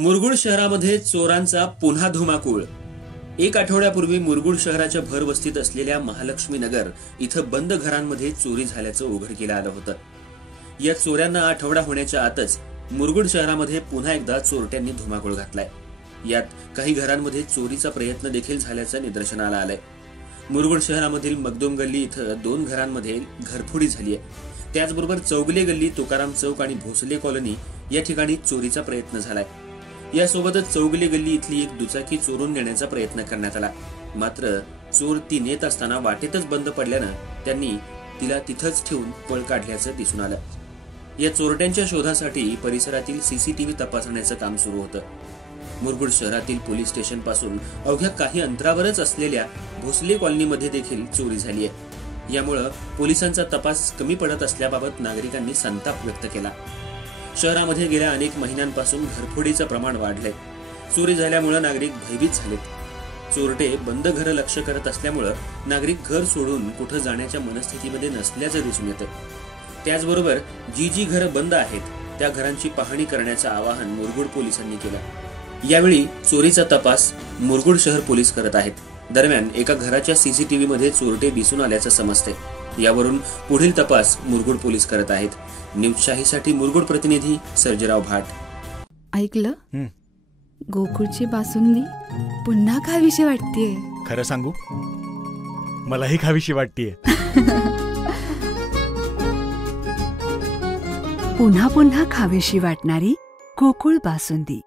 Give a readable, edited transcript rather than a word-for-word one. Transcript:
मुरगुड शहरामध्ये चोरांचा पुन्हा धुमाकूळ। एक आठवड्यापूर्वी मुरगुड शहराच्या भरवस्तीत असलेल्या महालक्ष्मी नगर इथं बंद घरांमध्ये चोरी झाल्याचं उघडकीला आलं होतं। या चोऱ्यांना आठवडा होण्याच्या आतच मुरगुड शहरामध्ये पुन्हा एकदा चोरट्यांनी धुमाकूळ घातलाय। यात काही घरांमध्ये चोरीचा प्रयत्न देखील झाल्याचं निदर्शनाला आलंय। मुरगुड शहरामधील मगदुम गल्ली इथं 2 घरांमध्ये घरफोडी झाली आहे। त्याचबरोबर चौगले गल्ली, तुकाराम चौक आणि भोसले कॉलनी या ठिकाणी चोरीचा प्रयत्न झालाय। यासोबतच चौगले गल्ली इथली एक दुचाकी चोरून नेण्याचा प्रयत्न करण्यात आला, मात्र चोर ती नेत असताना वाटेतच बंद पडल्यानं त्यांनी तिला तिथंच ठेवून पळ काढल्याचं दिसून आलं। या चोरट्यांच्या शोधासाठी परिसरातील सीसीटीव्ही तपासण्याचं काम सुरू होतं। मुरगुड शहरातील पोलीस स्टेशन पासून अवघ्या काही अंतरावरच असलेल्या भोसले कॉलनीमध्ये देखील चोरी झाली आहे। यामुळे पोलिसांचा तपास कमी पडत असल्याबाबत नागरिकांनी संताप व्यक्त केला। शहरामध्ये गेल्या अनेक महिन्यांपासून घरफोडीचं प्रमाण वाढलंय। चोरी झाल्यामुळे नागरिक भयभीत झालेत। चोरटे बंद घरं लक्ष्य करत असल्यामुळे नागरिक घर सोडून कुठं जाण्याच्या मनस्थितीमध्ये नसल्याचं दिसून येतं। त्याचबरोबर जी घरं बंद आहेत त्या घरांची पाहणी करण्याचं आवाहन मुरगुड पोलिसांनी केलं। यावेळी चोरीचा तपास मुरगुड शहर पोलीस करत आहेत। दरम्यान एका घराच्या सीसीटीव्ही मध्ये चोरटे दिसून आल्याचं समजतंय। यावरून पुढील तपास मुरगुड पोलीस करत आहेत। न्यूज शाहीसाठी मुरगुड प्रतिनिधी सर्जेराव भाट। ऐकलं, गोकुळची बासुंदी पुन्हा खावीशी वाटतेय। खरं सांगू, मलाही खावीशी वाटतेय। पुन्हा पुन्हा खावीशी वाटणारी गोकुळ बासुंदी।